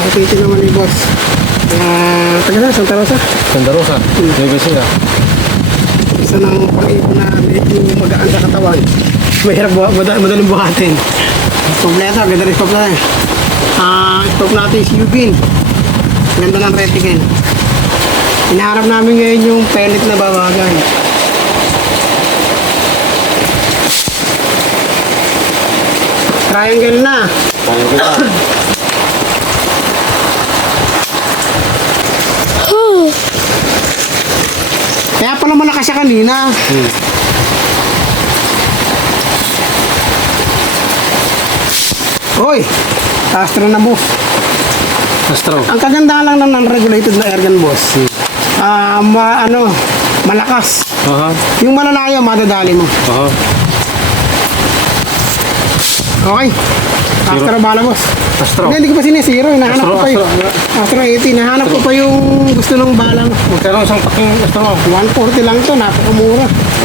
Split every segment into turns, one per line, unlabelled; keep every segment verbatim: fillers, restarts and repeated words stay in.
Cavite naman ni boss. Ah, taga na, Santa Rosa.
Santa Rosa. Nueva Ecija.
Isa ng pang-ipon na medyo magaan sa katawan. Mahirap buha, mad madaling buhatin. Kompleto, ganda rin stop na eh. Ah, stop natin si Yubin. Ganda ng reticle. Hinaharap namin ngayon yung pellet na babagan. Triangle na.
Triangle na.
Kaya pala malakas siya kanina.
Hmm.
Hoy, Astro na boss.
Astro.
Ang kaganda lang ng non-regulated na airgun boss. Ah, ma ano, malakas.
Aha.
Yung malalayo, madadali mo.
Aha.
Okay. Astro bala boss.
Astro.
Hindi, hindi ko pa sinisiro. Hinahanap
Astro,
ko pa yung
Astro.
Astro eighty. Hinahanap ko pa yung gusto ng balang.
Magkano isang paking Astro?
one forty lang to. Napakamura.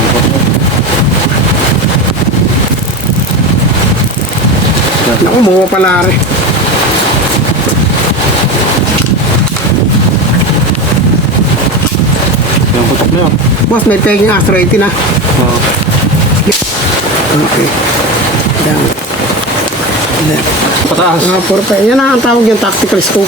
Naku, buwa pala rin.
Yung putok na yun.
Boss, may pegging Astro eighty na.
Oo.
Okay. Down. Left.
Pataas.
Ah, puro pa. Yan na ang tawag yung tactical scope.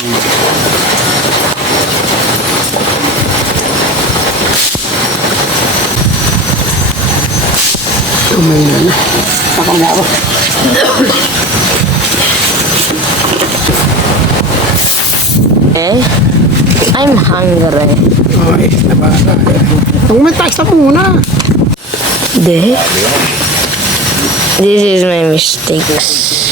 Umay na na. Takal nga ako.
Eh? I'm hungry.
Okay, nabasa. Huwag may tax na muna.
De? This is my mistakes.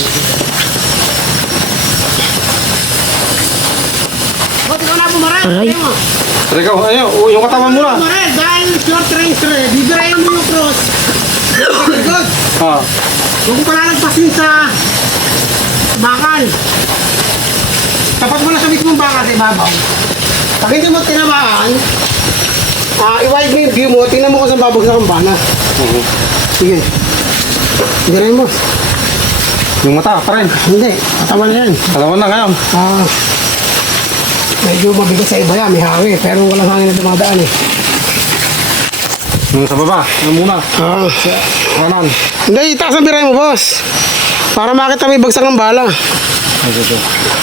Ba't ikaw na pumaray?
Aray.
Teka, ayun, yung katawan mo na.
Pumaray, dahil short range rin. Bibirayan mo yung cross. Good.
Ah.
Huwag mo pala nagpasin sa bakal. Tapat mo na sa mismong bakal sa ibabaw. Pag hindi mo tinamaan, ah, i-wide mo yung view mo, tingnan mo kung saan babagsak ang bala.
Mhm.
Sige. Birayan mo.
Yung mata, pa rin.
Hindi, katawan na yan.
Katawan na ngayon.
Ah, medyo mabigat sa iba yan, may hawi, pero walang hangin na dumadaan eh.
Yung sa baba, yung muna.
Ah,
Kanan.
hindi, itaas ang biray mo, boss. Para makita may bagsak ng bala.
Ito, ito.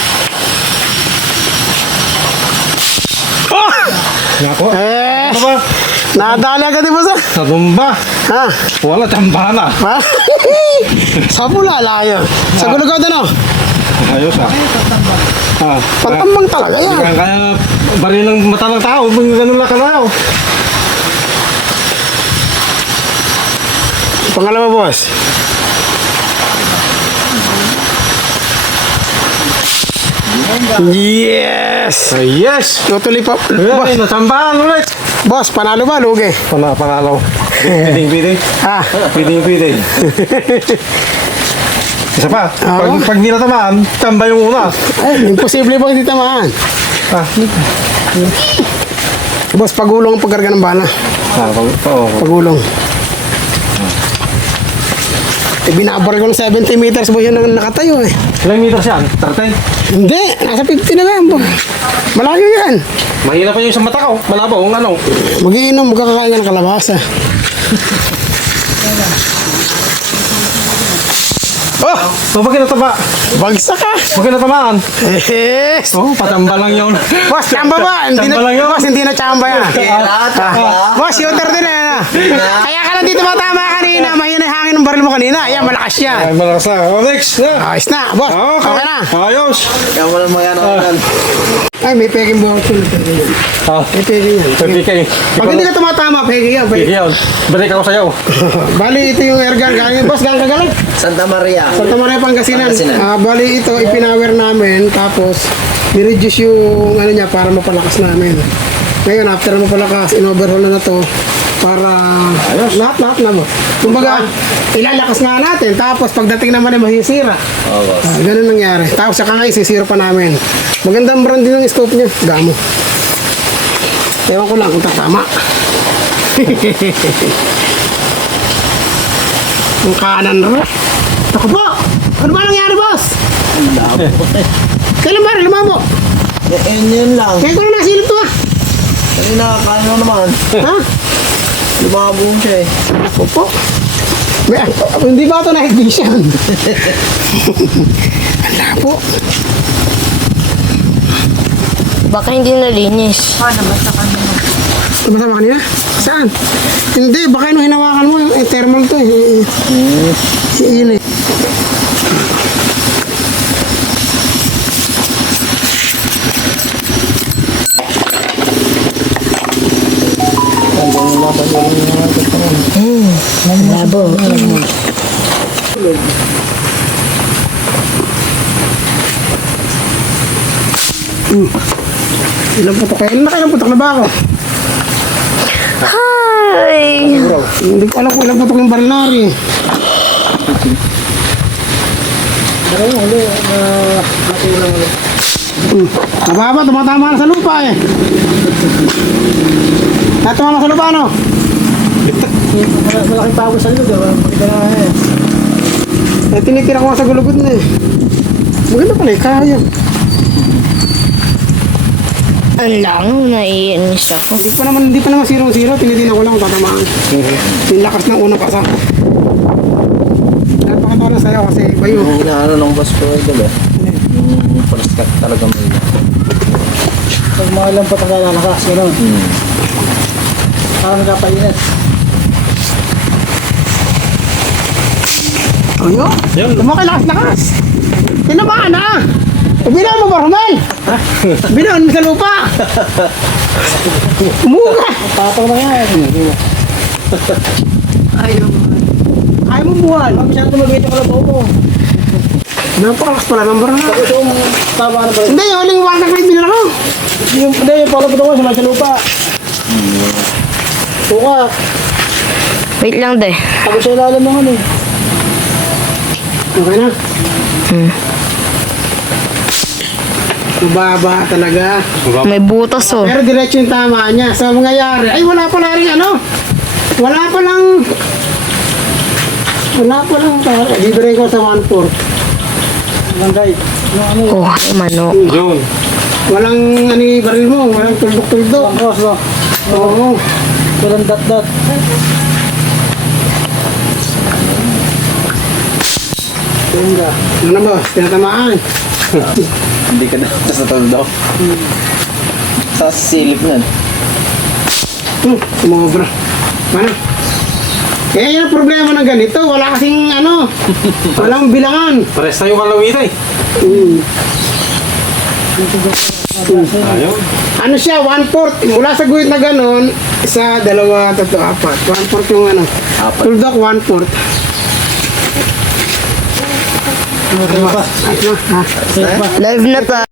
Oh!
Ngako.
Eh,
Ano ba?
nadali agad din, boss ah.
Sa tumba.
Ha?
Wala tamba na.
Ha? Sa pula, layo. Sa gulugod, ano?
Ayos ah. Ah.
Pantambang talaga
Hindi
yan.
kaya kaya baril ng mata ng tao. Ganun lang kalayo.
Pangalawa, boss. Yes!
Ay, yes!
Tutuloy pa.
Ayan,
Boss,
ay, natambahan ulit.
boss, panalo ba? Lugi.
Pana, panalaw. Piting, piting.
Ha?
Piting, piting. Isa pa. Pag,
Oo.
pag di natamaan, tamba yung una.
Ay, imposible ba hindi tamaan?
Ah,
Boss, pagulong ang pagkarga ng bala.
ah pag, oo.
Pagulong. Eh, binabar ko ng seventy meters mo yun ang nakatayo eh.
Ilang meters yan? thirty?
Hindi, nasa fifty na lang. boss. Malayo yan.
Mahina pa yung isang mata ko. Malabo, kung ano.
Mag-iinom, magkakakain ka ng kalabasa.
Oh! Bakit nataba?
Bagsak ka.
Bakit natamaan?
Yes.
Oh, patamba lang yun.
Boss, chamba ba? Hindi na,
Chamba lang yun.
boss, hindi na chamba yan.
Ah,
Ah, boss, shooter din eh. Kaya ka lang dito matama kanina. Mahina yung hangin ng baril mo kanina. Ayan, malakas yan.
Ay, malakas na. Oh, next. Na.
Ayos na, boss. Okay na.
Ayos.
Kaya mo lang mga ano yan.
Ay, may peking buhok ko na peking yan.
Ah,
May peking yan.
P K.
Pag hindi ka tumatama, peking yan.
P K
peking.
yun. Balik ako sa'yo.
Bali, ito yung airgun. Galing, boss, galing kagalang.
Santa Maria.
Santa Maria, Pangasinan.
Pangasinan.
Ah, bali, ito, ipinower namin. Tapos, ni-reduce yung ano niya para mapalakas namin. Ngayon, after mapalakas, in-overhaul na na to para lahat-lahat na mo. Kumbaga, ilalakas nga natin. Tapos, pagdating naman ay masisira.
Oo, boss.
Ah, ganun nangyari. Tapos, saka nga isisira pa namin. Magandang brand din ng scope niya. Gamo. Ewan ko lang kung tatama. Ang kanan na. Ako po! Ano ba nangyari, boss? Kailan ba? Lumabo.
Eh, eh, yan lang.
Kaya ko na nasilip to ah.
Kanina, kaya mo naman.
Ha?
Lumabo siya eh.
Opo. Ba, hindi ba ito night vision? Ang labo.
Baka hindi nalinis.
Tumasa ba kanina? Saan? Hindi, baka yung hinawakan mo, yung eh, thermal to eh. Eh, Iyon eh.
Labo.
Ilang putok kayo? Ilang ilang putok na ba ako?
Hi!
Hindi ko alam kung ilang putok yung baril na rin. Hmm. Mababa, tumatama na sa lupa eh. Natumama sa lupa, no? Malaking pawis sa lupa. Makita na eh. Eh, tinitira ko nga sa gulugod na eh. Maganda pala eh, kaya.
Ang langaw, naiinis ako.
Hindi pa naman, hindi pa naman zero-zero. Tinitin ko lang kung tatamaan. Yung lakas ng unang pasa. Napakatawa na sa'yo kasi bayo.
Yung inaano ng boss ko idol eh. Paraskat talaga may ina.
Pag mga ilang patak na lakas, gano'n.
Hmm.
Parang nagkapainit. Ayo?
Yun.
Tumakay lakas-lakas. Tinamaan na. Binaon mo ba, Romel? Binaon mo sa lupa. Umuga. Patong na yan. Ayaw. Ayaw mo buwan. Masyado mag-wait yung kalabaw mo. Napakalakas pala ng barang na. Yung tama na ba? Hindi, yung huling warna na binala ko. Yung, hindi, yung pala ko sa sa lupa. Tuka.
Wait lang, de.
Ako sa ilalim ng ano eh. Okay na?
Hmm.
Mababa talaga.
May butas, oh.
Pero diretso yung tama niya. Sa mangyayari, ay wala pala rin ano. Wala palang... Wala palang... Libre ko sa one-fourth. Langay.
Oh, ay manok.
Yun.
Walang ano yung baril mo. Walang tuldok-tuldok. Walang cross ba? Oo. Walang dot-dot. Tunga. Ano na ba? Tinatamaan.
Hindi ka na sa tuldo. Sa silip nun.
Hmm, sumobra. Ano? Kaya yung problema ng ganito, wala kasing ano, walang bilangan.
Pares tayo kalawita eh.
Hmm.
Ayaw.
Ano siya, one-fourth. Mula sa guhit na ganon, isa, dalawa, tatlo, apat. One-fourth yung ano.
Apat.
Tuldok, one-fourth. Ano ba? Ano? Ha?
Live na ta.